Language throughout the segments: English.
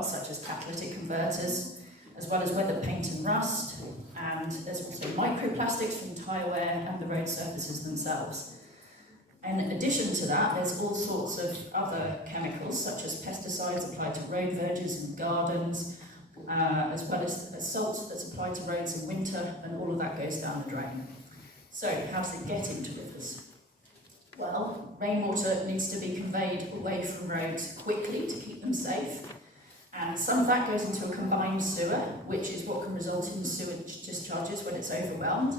parts such as catalytic converters, as well as weather paint and rust, and there's also microplastics from tyre wear and the road surfaces themselves. In addition to that, there's all sorts of other chemicals, such as pesticides applied to road verges and gardens, as well as salt that's applied to roads in winter, and all of that goes down the drain. So, how does it get into rivers? Well, rainwater needs to be conveyed away from roads quickly to keep them safe, and some of that goes into a combined sewer, which is what can result in sewage discharges when it's overwhelmed.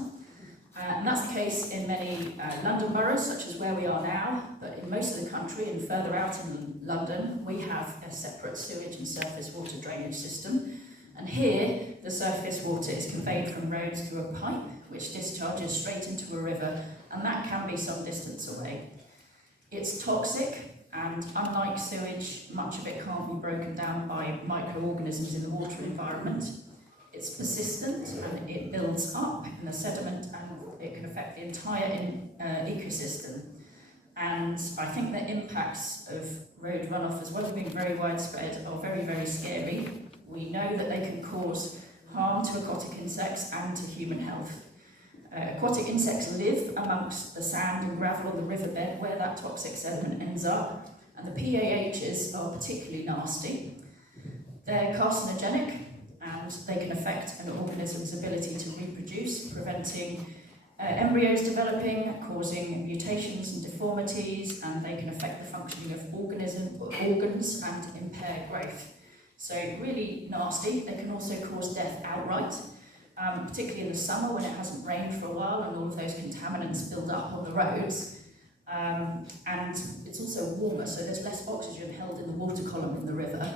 And that's the case in many London boroughs, such as where we are now, but in most of the country and further out in London, we have a separate sewage and surface water drainage system. And here, the surface water is conveyed from roads through a pipe, which discharges straight into a river, and that can be some distance away. It's toxic, and unlike sewage, much of it can't be broken down by microorganisms in the water environment. It's persistent, and it builds up in the sediment, and it can affect the entire ecosystem. And I think the impacts of road runoff, as well as being very widespread, are very, very scary. We know that they can cause harm to aquatic insects and to human health. Aquatic insects live amongst the sand and gravel on the riverbed where that toxic sediment ends up, and the PAHs are particularly nasty. They're carcinogenic, and they can affect an organism's ability to reproduce, preventing embryos developing, causing mutations and deformities, and they can affect the functioning of organs and impair growth. So really nasty. They can also cause death outright, particularly in the summer when it hasn't rained for a while and all of those contaminants build up on the roads. And it's also warmer, so there's less oxygen held in the water column in the river.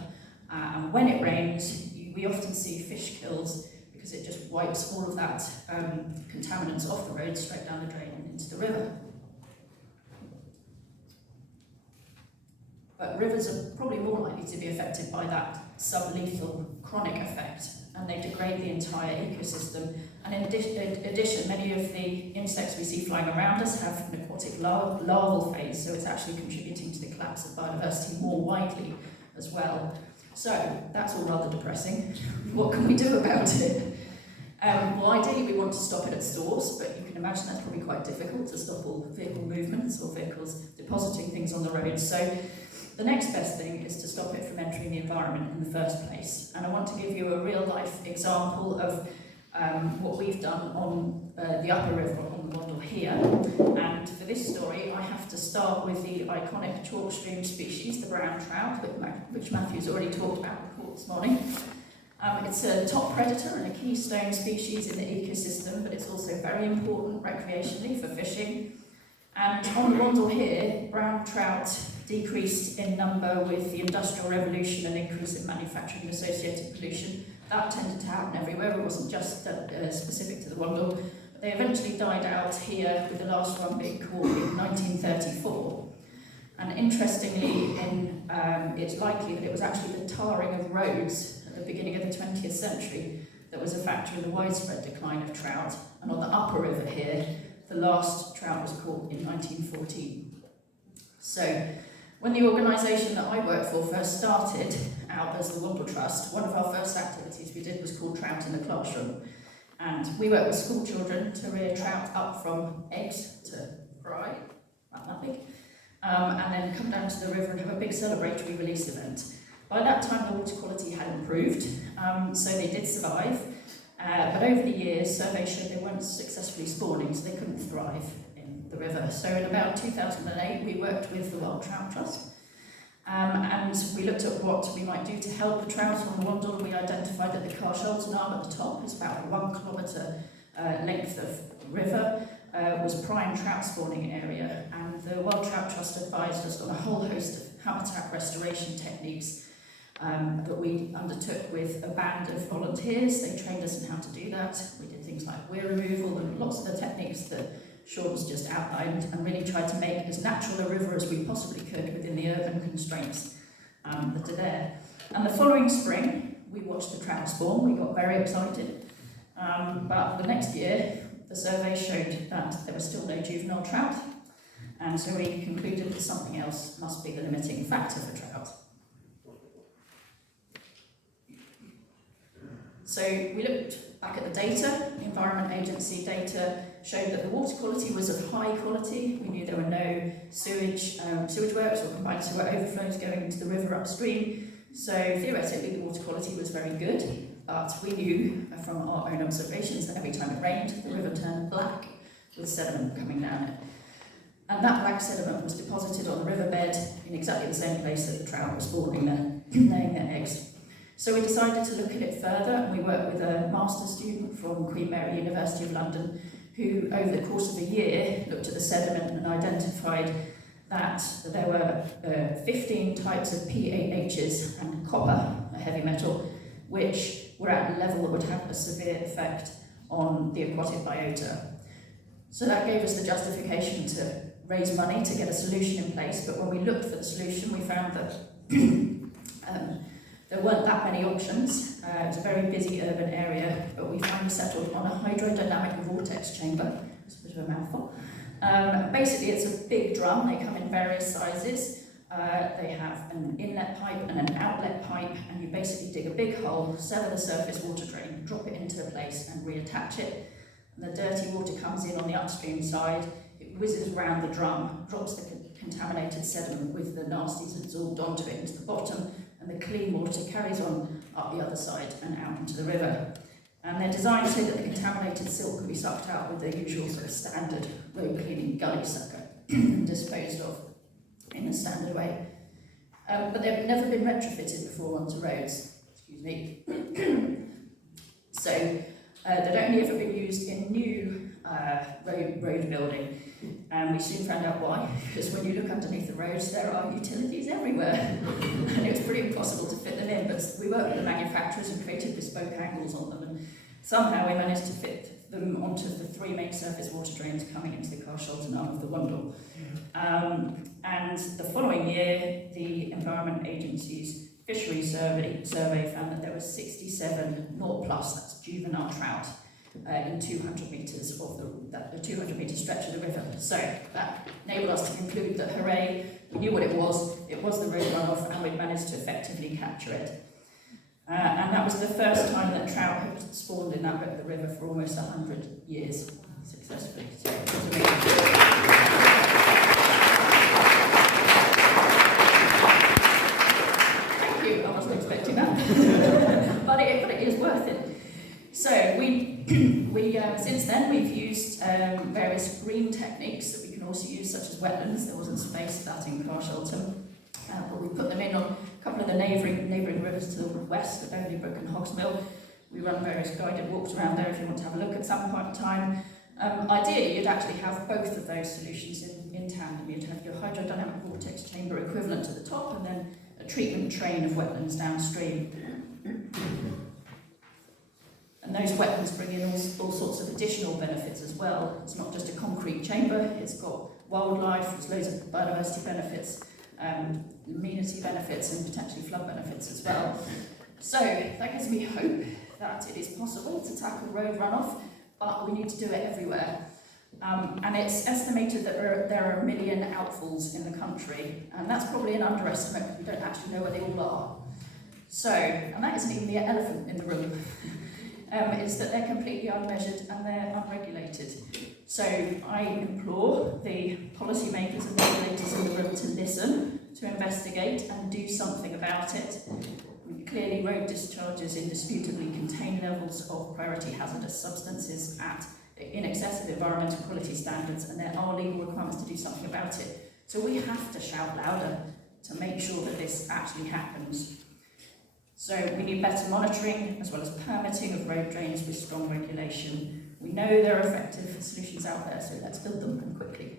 And when it rains, we often see fish kills because it just wipes all of that contaminants off the road straight down the drain and into the river. But rivers are probably more likely to be affected by that sublethal chronic effect, and they degrade the entire ecosystem. And in addition, many of the insects we see flying around us have an aquatic larval phase, so it's actually contributing to the collapse of biodiversity more widely as well. So that's all rather depressing. What can we do about it? Well, ideally we want to stop it at source, but you can imagine that's probably quite difficult to stop all vehicle movements or vehicles depositing things on the road. So the next best thing is to stop it from entering the environment in the first place. And I want to give you a real-life example of what we've done on the upper river on the Wandle here. And for this story, I have to start with the iconic chalk stream species, the brown trout, which Matthew's already talked about before this morning. It's a top predator and a keystone species in the ecosystem, but it's also very important recreationally for fishing. And on the Wandle here, brown trout decreased in number with the Industrial Revolution and increase in manufacturing and associated pollution. That tended to happen everywhere. It wasn't just specific to the Wandle. But they eventually died out here, with the last one being caught in 1934. And interestingly, it's likely that it was actually the tarring of roads at the beginning of the 20th century that was a factor in the widespread decline of trout. And on the upper river here, the last trout was caught in 1914. So, when the organisation that I work for first started out as the Wandle Trust, one of our first activities we did was called Trout in the Classroom. And we work with school children to rear trout up from eggs to fry, about that big, and then come down to the river and have a big celebratory release event. By that time the water quality had improved, so they did survive, but over the years surveys showed they weren't successfully spawning, so they couldn't thrive in the river. So in about 2008 we worked with the Wild Trout Trust, and we looked at what we might do to help the trout on the Wandle. We identified that the Carshalton Arm at the top is about a 1 kilometre length of river, was prime trout spawning area, and the Wild Trout Trust advised us on a whole host of habitat restoration techniques that we undertook with a band of volunteers. They trained us in how to do that. We did things like weir removal and lots of the techniques that Sean's just outlined, and really tried to make as natural a river as we possibly could within the urban constraints that are there. And the following spring, we watched the trout spawn. We got very excited. But the next year, the survey showed that there were still no juvenile trout, and so we concluded that something else must be the limiting factor for trout. So we looked back at the data. The Environment Agency data showed that the water quality was of high quality. We knew there were no sewage works or combined sewer overflows going into the river upstream. So theoretically the water quality was very good, but we knew from our own observations that every time it rained, the river turned black with sediment coming down it. And that black sediment was deposited on the riverbed in exactly the same place that the trout were spawning there, laying their eggs. So we decided to look at it further, and we worked with a master's student from Queen Mary University of London, who over the course of a year looked at the sediment and identified that there were 15 types of PAHs and copper, a heavy metal, which were at a level that would have a severe effect on the aquatic biota. So that gave us the justification to raise money to get a solution in place, but when we looked for the solution, we found that there weren't that many options. It was a very busy urban area, but we finally settled on a hydrodynamic vortex chamber. It's a bit of a mouthful. Basically, it's a big drum. They come in various sizes. They have an inlet pipe and an outlet pipe, and you basically dig a big hole, sever the surface water drain, drop it into place and reattach it. And the dirty water comes in on the upstream side, it whizzes around the drum, drops the contaminated sediment with the nasties absorbed onto it into the bottom, and the clean water carries on up the other side and out into the river. And they're designed so that the contaminated silt can be sucked out with the usual sort of standard road cleaning gully sucker and disposed of in a standard way. But they've never been retrofitted before onto roads. Excuse me. So they'd only ever been used in new road building. And we soon found out why, because when you look underneath the roads, there are utilities everywhere. And it was pretty impossible to fit them in, but we worked with the manufacturers and created bespoke angles on them, and somehow we managed to fit them onto the three main surface water drains coming into the Carshalton arm of the Wandle. And the following year, the Environment Agency's fisheries survey found that there were 67 naught plus, that's juvenile trout, in 200 metres of the 200 metre stretch of the river. So that enabled us to conclude that, hooray, we knew what it was the road runoff, and we'd managed to effectively capture it. And that was the first time that trout had spawned in that bit of the river for almost 100 years, successfully. So it was amazing. Thank you, I wasn't expecting that. but it is worth it. So we since then we've used various green techniques that we can also use, such as wetlands. There wasn't space for that in Carshalton, but we put them in on a couple of the neighbouring rivers to the west, at Beverley Brook and Hogsmill. We run various guided walks around there if you want to have a look at some point in time. Ideally, you'd actually have both of those solutions in tandem. You'd have your hydrodynamic vortex chamber equivalent to the top, and then a treatment train of wetlands downstream. And those wetlands bring in all sorts of additional benefits as well. It's not just a concrete chamber, it's got wildlife, there's loads of biodiversity benefits, amenity benefits, and potentially flood benefits as well. So that gives me hope that it is possible to tackle road runoff, but we need to do it everywhere. And it's estimated that there are 1 million outfalls in the country, and that's probably an underestimate because we don't actually know where they all are. So, and that isn't even the elephant in the room. Is that they're completely unmeasured and they're unregulated. So I implore the policymakers and regulators in the room to listen, to investigate and do something about it. Clearly, road discharges indisputably contain levels of priority hazardous substances in excess of environmental quality standards, and there are legal requirements to do something about it. So we have to shout louder to make sure that this actually happens. So we need better monitoring as well as permitting of road drains with strong regulation. We know there are effective solutions out there, so let's build them and quickly.